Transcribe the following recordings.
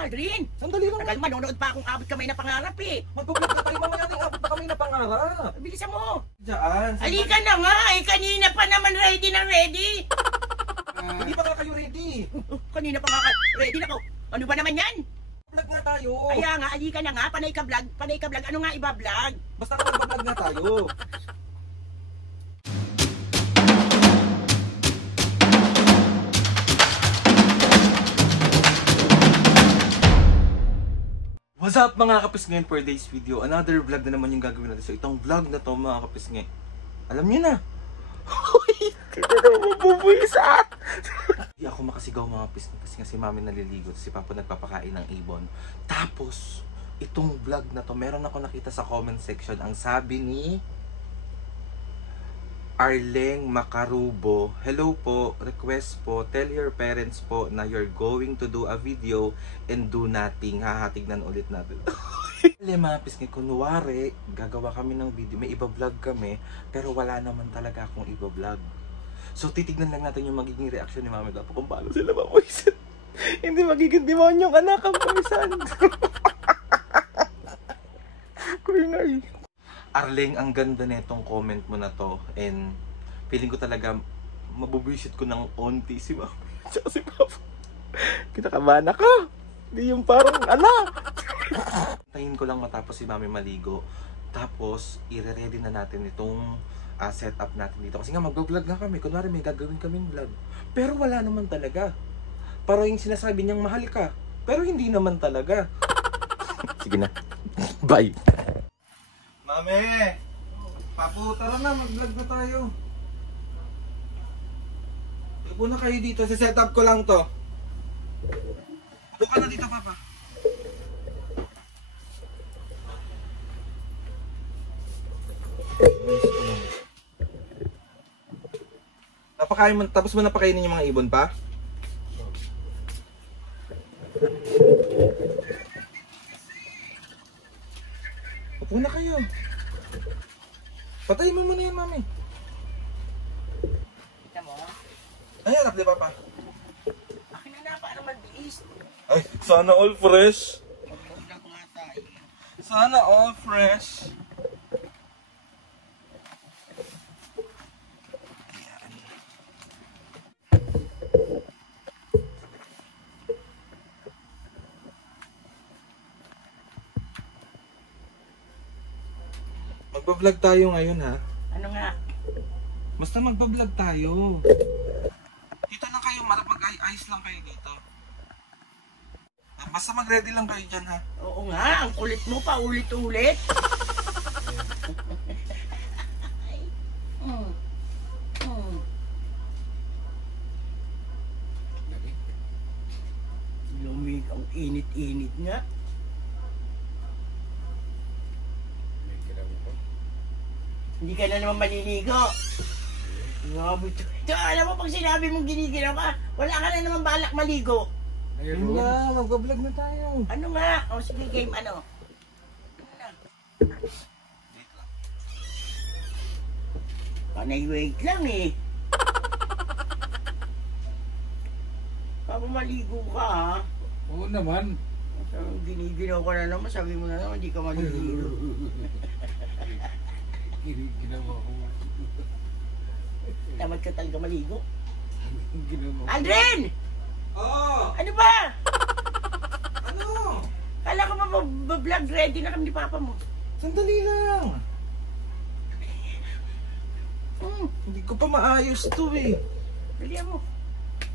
Aldrin? Sandali lang. Tagal manonood pa akong abot kamay na pangarap eh. Magbablog na tayo mamaya din. Abot na kami na pangarap. Bilisan mo. Diyan. Halika na nga eh. Kanina pa naman ready na ready. Hindi pa nga kayo ready. Kanina pa nga ready na ko. Ano ba naman yan? Vlog nga tayo. Kaya nga, halika na nga. Panay ka vlog. Panay ka vlog. Ano nga iba-vlog? Basta ka magbablog nga tayo. What's up mga kapisngin, for today's video, another vlog na naman yung gagawin natin. So itong vlog na to mga kapisngin, alam nyo na. Uy, kaya na mabubuisat. Hindi ako makasigaw mga kapisngin kasi nga si mami naliligo, si papa nagpapakain ng ibon. Tapos, itong vlog na to, meron ako nakita sa comment section, ang sabi ni Arleng Macarubo, hello po, request po, tell your parents po na you're going to do a video and do nothing. Hahatignan ulit natin. Mga pisngi, kunwari, gagawa kami ng video, may iba-vlog kami, pero wala naman talaga akong iba-vlog. So titignan lang natin yung magiging reaction ni Mami Dapo kung paano sila mapuisan. Hindi magiging demonyong anak ang puisan. Kuingay. Arleng, ang ganda nitong comment mo na to, and feeling ko talaga mabubuisit ko ng onti si Mami tsaka si Papa. Kinakabahan ako. Hindi yung parang tayin ko lang matapos si Mami maligo, tapos i-ready na natin itong setup natin dito kasi nga mag-vlog na kami. Kunwari may gagawin kaming vlog, pero wala naman talaga. Parang yung sinasabi niyang mahal ka, pero hindi naman talaga. Sige na. Bye. Mami! Papu, tara na, mag-vlog na tayo. Upo na kayo dito, set up ko lang to. Upo ka na dito, Papa. Napakain mo, tapos mo napakainin yung mga ibon pa? Upo na kayo. Patayin mo muna yan, Mami. Kita mo? Ay, harap di, Papa. Akin na na, paano mag-iis? Ay, sana all fresh. Mag-vlog nga tayo. Sana all fresh. Magbablog tayo ngayon, ha? Ano nga? Basta magbablog tayo. Dito lang kayo, mag-ayos lang kayo dito. Basta mag-ready lang kayo dyan, ha? Oo nga, ang kulit mo pa ulit-ulit. Lumig, ang init-init nga. Hindi ka na naman maliligo. Grabe ito. Alam mo, pag sinabi mong giniginaw ka, wala ka na naman balak maligo. Ayun na, mag-vlog na tayo. Ano nga? O sige, game ano? Panay wait lang eh. Papa maligo ka ha? Oo naman. Giniginaw ka na naman, sabi mo na naman, hindi ka maliligo. Ginawa ko. Tamad ka talaga maligo. Ginawa ko. Aldrin! Oh! Ano ba? Ano? Kala ko vlog ready na kami ni Papa mo. Sandali lang. Hindi ko pa maayos to eh. Dalihan mo.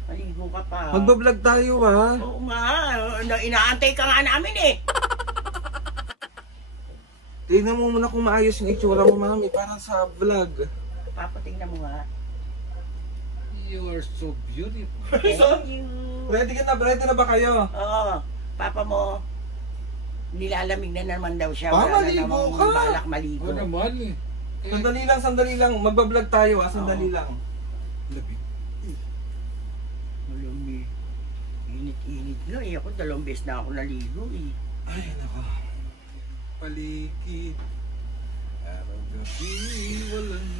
Maligo ka pa. Magbablog tayo, ha? Oo nga. Inaantay ka nga namin eh. Tingnan mo muna kung maayos yung itsura mo, Mami, para sa vlog. Papa, tingnan mo nga. You are so beautiful. Thank you. Ready na ba kayo? Oo. Papa mo, nilalamig na naman daw siya. Pa, Wala maligo na namang ka. balak maligo. Oo naman eh. Sandali lang. Magbablog tayo, ha? Sandali lang. Labig. Malamig. Init-init na eh. Ako 2 beses na ako naligo eh. Ay, nako. Paligid. Araw-gabi, walang...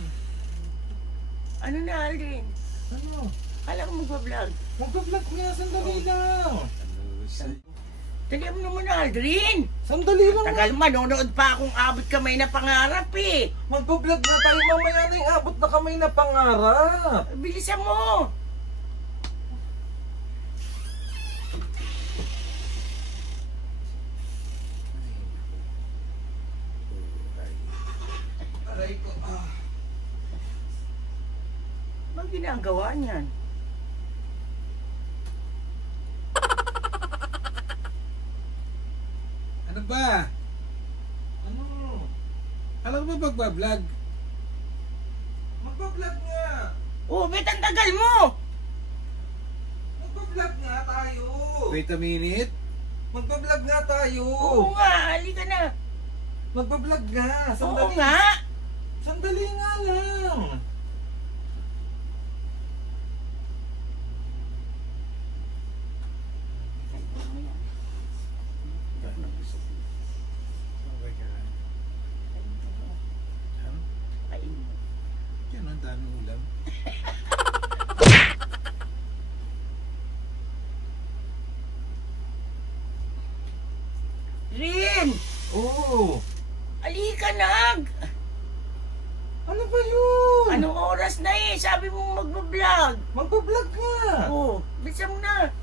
Ano na, Aldrin? Ano? Kala ko magpa-vlog. Magbablog nga, sandali lang. Ano sa... Tagal mo naman, Aldrin. Sandali lang. Tagal manonood pa akong abot kamay na pangarap eh. Magpa-vlog na tayo mamaya na yung abot na kamay na pangarap. Bilisan mo. Aray ko. Anong ginagawa niyan? Ano ba? Ano? Alam mo ba magbablog? Magpa-vlog nga. Oh, bet ang tagal mo. Magpa-vlog nga tayo. Wait a minute. Magpa-vlog nga tayo. Oo nga, halika na. Magpa-vlog nga. Oo Sandali. nga. Sandali nga lang. Okay ka lang. Kain mo. Yan ang daming ulam. Rin! Oo. Halika na! Ano ba yun? Anong oras na eh? Sabi mo magbablog. Magpa-vlog nga. Oh, bilisan mo na.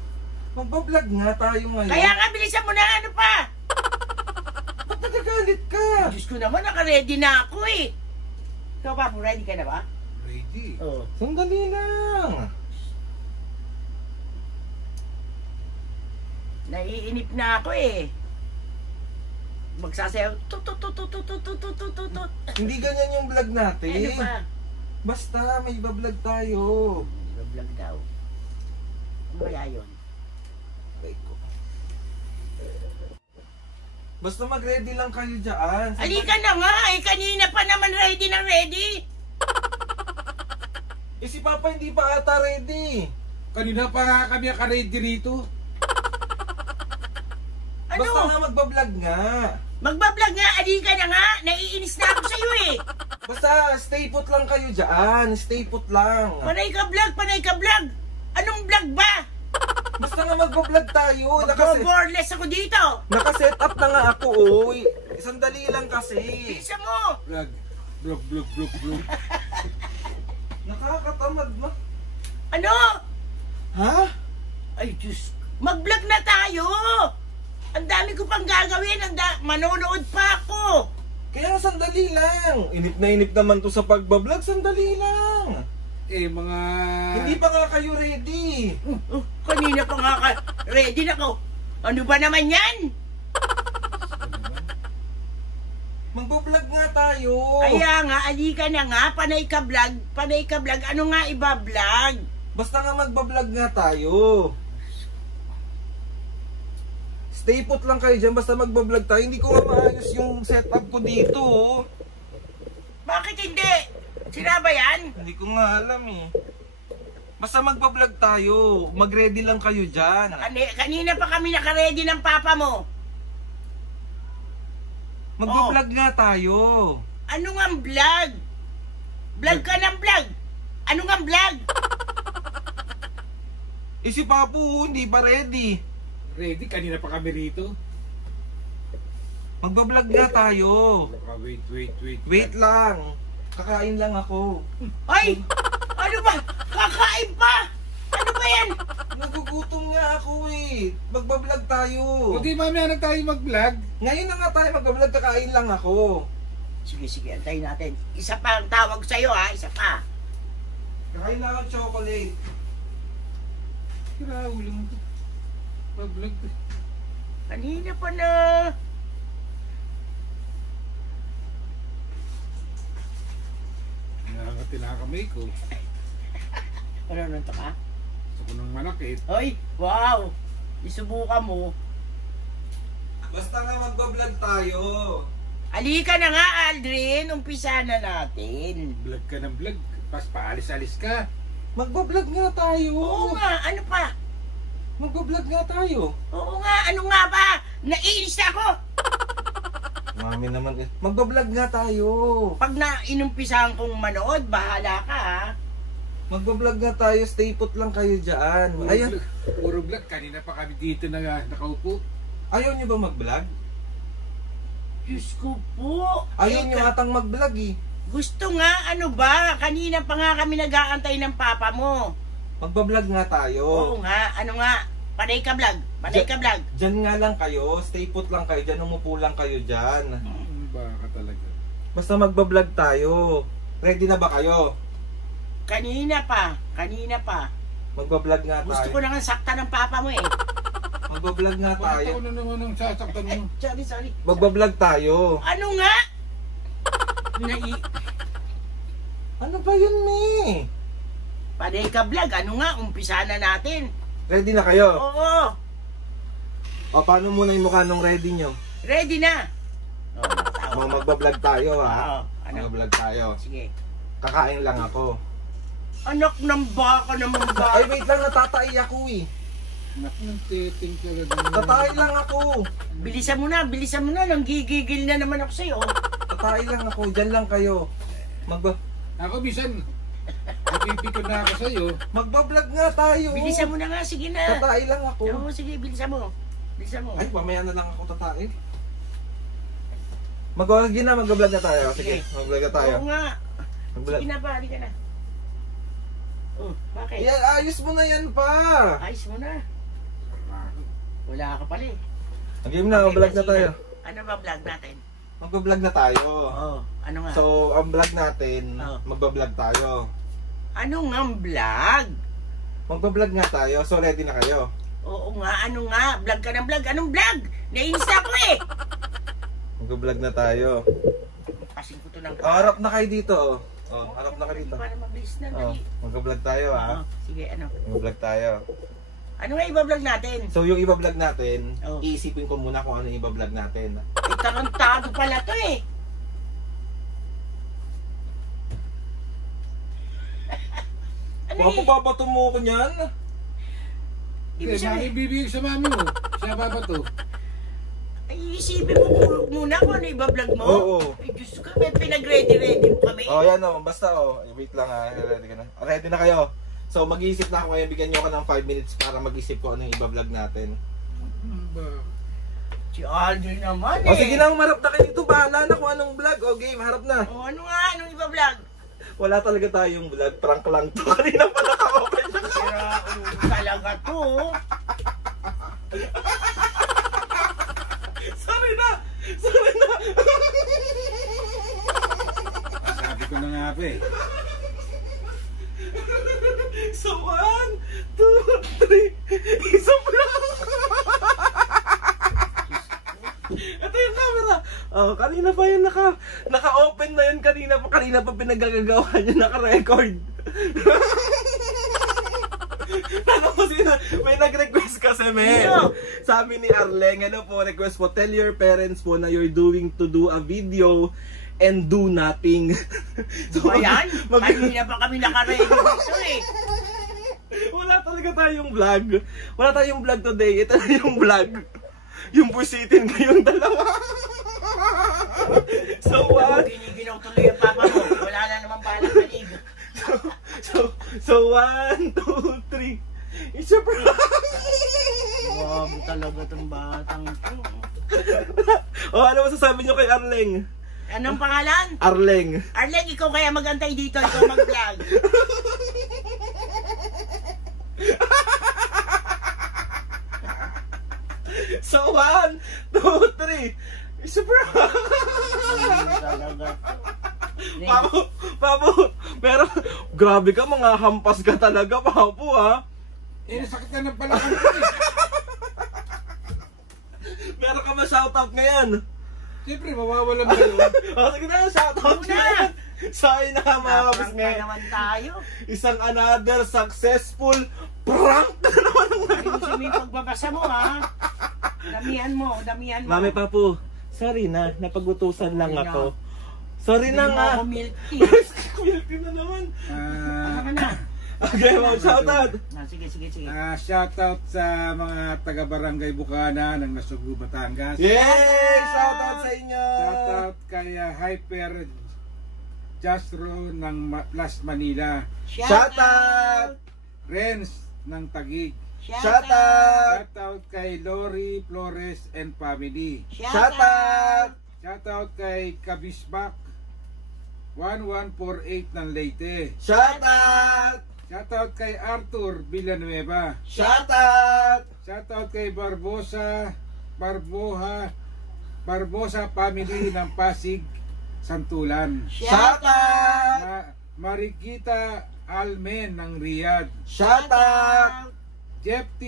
Magpa-vlog nga tayo ngayon. Kaya nga, bilisan mo na. Ano pa? Ba't nagagalit ka? Diyos ko naman, naka-ready na ako eh. Ikaw ba, ready ka na ba? Ready. Oo. Sandali lang. Naiinip na ako eh. Magsasayaw. Tut. Hindi ganyan yung vlog natin. Ano pa? Basta may bablog tayo. Vlog daw. Ano kaya yun? Aray ko. Basta mag-ready lang kayo dyan. Halika na nga eh. Kanina pa naman ready na ready. Eh si Papa hindi pa ata ready. Kanina pa nga kami naka-ready rito. Ano? Basta nga magbablog nga. Magbablog nga. Halika na nga. Naiinis na ako sa'yo eh. Basta stay put lang kayo dyan. Stay put lang. Panay ka vlog. Panay ka vlog. Anong vlog ba? Basta nga magbablog tayo. Magbo-boreless ako dito. Nakaset up na nga ako, oy. Sandali lang kasi. Bilisan mo. Vlog. Nakakatamad ma. Ano? Ha? Ay, Diyos. Mag-vlog na tayo. Ang dami ko pang gagawin. Manonood pa ako. Kaya sandali lang. Inip na inip naman to sa pagbablog. Sandali lang. Eh, mga... Hindi pa nga kayo ready. Kanina pa nga ready na ko. Ano ba naman yan? Magbablog nga tayo. Kaya nga, alika na nga. Panay ka vlog. Panay ka vlog. Ano nga iba-vlog? Basta nga magbablog nga tayo. Stay put lang kayo dyan. Basta magbablog tayo. Hindi ko nga maayos yung setup ko dito. Bakit hindi? Sira ba yan? Hindi ko nga alam eh. Basta magbablog tayo. Mag-ready lang kayo dyan. Kanina pa kami naka-ready ng papa mo. Magbablog nga tayo. Ano nga vlog? Vlog ka ng vlog. Ano nga vlog? Eh si Papu hindi pa ready. Ready? Kanina pa kami rito. Magbablog nga tayo. Wait. Wait lang. Kakain lang ako. Ay! Ano ba? Kakain pa! Ano ba yan? Nagugutom nga ako eh. Magbablog tayo. O di mamaya na tayo mag-vlog. Ngayon na nga tayo magbablog. Kakain lang ako. Sige, antayin natin. Isa pa ang tawag sa'yo ha, isa pa. Kakain lang ako chocolate. Kira, ulo mo. Mag-vlog. Kanina pa na. Nakangati na kamay ko. Ano nung ka? Gusto ko ng manakit. Ay, wow! Isubukan mo. Basta nga magbablog tayo. Halika na nga, Aldrin. Umpisa na natin. Vlog ka ng vlog. Pas paalis-alis ka. Magbablog nga tayo. Oo nga, ano pa? Magbablog nga tayo. Oo nga, ano nga ba? Naiinis na ako. Mami naman eh. Magbablog nga tayo. Pag inumpisahan kong manood, bahala ka ha. Magbablog nga tayo. Stay put lang kayo dyan. Puro Ayan. vlog. Puro vlog. Kanina pa kami dito na nakaupo. Ayaw nyo ba mag-vlog? Diyos ko po. Ayaw nyo Teka, atang mag-vlog eh. gusto nga, ano ba? Kanina pa nga kami nag-aantay ng papa mo. Magbablog nga tayo. Oo nga, ano nga? Panay ka vlog. Panay ka vlog. Diyan nga lang kayo. Stay put lang kayo. Diyan umupo lang kayo dyan. Baka talaga. Basta magbablog tayo. Ready na ba kayo? Kanina pa. Kanina pa. Magbablog nga Gusto tayo. ko na nga sakta ng papa mo eh. Magbablog nga Bakit tayo. ako na naman ang sasaktan mo? Sorry. Magbablog tayo. Ano nga? Ano ba yun, Mi? Panay ka vlog. Ano nga? Umpisa na natin. Ready na kayo? Oo. O, paano muna yung mukha nung ready nyo? Ready na. Oo, Magbablog tayo, ha? Oo. Ano? Magbablog tayo. Sige. Kakain lang ako. Anak ng baka naman ba? Ay, wait lang. Natatay ako, eh. Anak ng titing talaga. Tatay lang ako. Bilisan mo na. Nanggigigil na naman ako sa'yo. Tatay lang ako. Diyan lang kayo. Ako bisan, napipikon na ako sa'yo. Magbablog nga tayo. Bilisan mo na nga. Sige na. Tatay lang ako. Oo, sige. Bilisan mo. Ay, mamaya na lang ako tatay. Magbablog na tayo. Sige, Sige. magbablog na tayo. Oo nga. Magbablog. Sige na ba? Halika na. Oh, bakit? Yan, ayos mo na yan pa. Ayos mo na. Wala ka pala eh. Game na, magbablog na sige tayo. Ano ba vlog natin? Magbablog na tayo. Oo. Ano nga? So, ang vlog natin, Oh. magbablog tayo. Ano nga ang vlog? Magbablog nga tayo. So, ready na kayo? Oo nga, ano nga? Vlog ka ng vlog. Anong vlog? Nainis na ako eh. Magbablog na tayo. Kasing ko to ng Harap na kayo dito. Harap na kayo dito. Para mabilis na. Oh, Dali. magbablog tayo, ha? Oo, sige, ano? Magbablog tayo. Ano nga iba-vlog natin? So, yung iba-vlog natin, Oh. iisipin ko muna kung ano yung iba-vlog natin. Ay, tarantado pala to eh. Ano eh? Papabato mo ko niyan? Ibig sabihin, Bibigay sa mami mo. Siya ba to? ay, isipin mo muna kung ano iba-vlog mo. Oo. Ay, Diyos ko, may pinag-ready-ready mo kami. Oh, yan o. Basta wait lang ha. Ready ka na. Ready na kayo. So, mag-iisip na ako ngayon. Bigyan nyo ako ng 5 minutes para mag-isip ko ano yung iba-vlog natin. Si Aldo naman O, sige na. Humarap na kayo dito. Bahala na kung anong vlog. O, game. Harap na. O, ano nga? Anong iba-vlog? Wala talaga tayong vlog. Prank lang to. Kanina pa naka-open na. Sira talaga to. Sorry na. Sorry na. Sabi ko na nga pa eh. So, 1, 2, 3. Isang vlog. Ito yung camera. Oh, kanina pa yun naka-open na yun kanina pa pinagagagawa niya, naka-record. Ano po may nag-request kasi, men. Sino? Sabi ni Arleng, ano po, request po, tell your parents po na you're doing to do a video and do nothing. So, ayan, kanina pa kami naka-ready dito eh. Wala talaga tayong vlog. Wala tayong vlog today. Ito na yung vlog. Yung busitin kayong dalawa. So what? Giniginaw tuloy ang papa mo. Wala na naman balang maligo. So 1, 2, 3. It's a prank. Wow, talaga tong batang to. Oh, ano masasabi nyo kay Arleng? Anong pangalan? Arleng. Arleng, ikaw kaya magantay dito. Ikaw mag-vlog. So 1, 2, 3. It's a prank. Talaga to. Papo, pero grabe ka, mga hampas ka talaga, Papo, ha? Eh, nasakit ka ng palakang ko eh. Meron ka ba shoutout ngayon? Siyempre, mawawalan ba yun? O, sige na, shoutout Muna. ngayon. Sorry na, mga kapis Naprank na ngayon. naman tayo. Isang another successful prank na naman. Ayusin mo yung pagbabasa mo, ha? Damihan mo. Mami, Papo, sorry na, napagutusan lang Sorry na. ako. Sorry na Hindi mo nga. ako milk tea. Milk na naman. Ano na? Okay, mga shoutout. Sige. Shoutout sa mga taga-barangay Bukana ng Nasugbu, Batangas. Yay! Shoutout sa inyo. Shoutout kay Hyper Jastro ng Plus Manila. Shoutout. Renz ng Taguig. Shout out! Shoutout kay Lori Flores and family. Shout out! Shoutout kay Kabisbak 1148 ng Leyte. Shout out! Shoutout kay Arthur Villanueva. Shout out! Shoutout kay Barbosa family ng Pasig, Santulan. Shout out! Marikita Almen ng Riyadh. Shout out! Jeff T.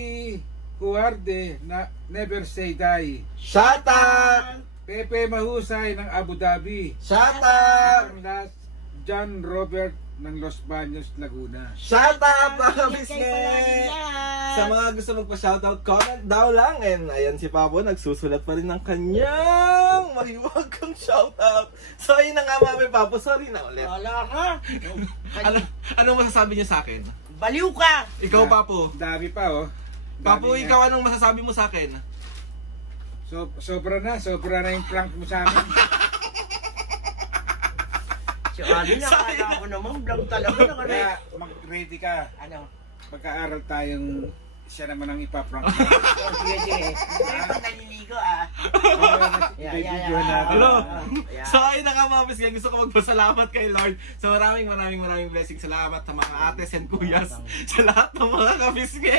Huarde na Never Say Die. Shout out! Pepe Mahusay ng Abu Dhabi. Shout out! Ang last, John Robert ng Los Baños, Laguna. Shout out mga Ingat kayo kabisne! palagi dyan. Sa mga gusto magpa-shoutout, comment down lang. And ayan si Papo, nagsusulat pa rin ng kanyang mahiwagang shoutout. So ayun na nga mami Papo, sorry na ulit. Wala ka. Ano masasabi niya sa akin? Baliw ka. Ikaw Papo. Dami pa oh. Papo, Dami ikaw anong masasabi mo sa akin? Sobra na yung prank mo sa amin. Si Ali, nakakala ko naman. Vlog talaga na kami. Kaya mag-ready ka. Ano? Pagka-aral tayong siya naman ang ipaprank. Oh, sige, sige. Pero pag naliligo Ibibidyohan natin. Hello? Yeah. So ayun na nga mga bis, gusto ko magpasalamat kay Lord. So maraming blessing. Salamat sa mga ates and kuyas. Sa lahat ng mga kabisge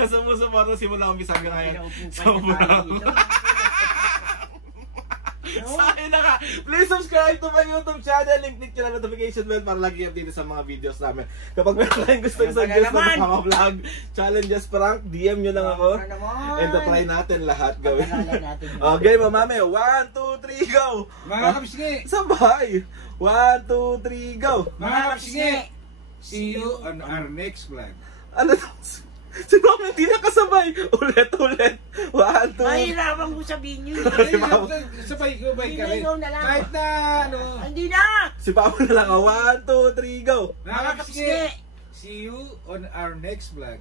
na sumusuporta simula umpisa hanggang ngayon. Sobrang. So ayun na nga. Please subscribe to my YouTube channel. Link nyo na notification bell para lagi update sa mga videos namin. Kapag meron kayong gusto Ano suggest ba na naman? vlog, challenges, prank, DM nyo lang ako. Ano naman? And try natin lahat gawin. Pag-aralan natin yun. Okay, mamami. 1, 2, 3, go! Mga kabisgi! Sabay! 1, 2, 3, go! Mga kabisgi! See you on our next vlog. Ano to? Si Mami hindi nakasabay! Ulit! 1, 2, Mahirapan ko sabihin yun. Sabay ko, bay ka rin. Ikaw na lang. Kahit na, ano. Hindi na! si Papa na lang. 1, 2, 3, go! Mga kabisgi! See you on our next vlog.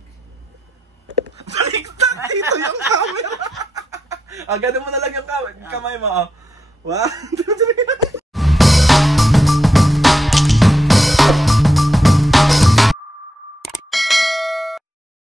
Baliktad dito yung camera! Ganun mo na lang yung kamay mo. 1, 2, 3.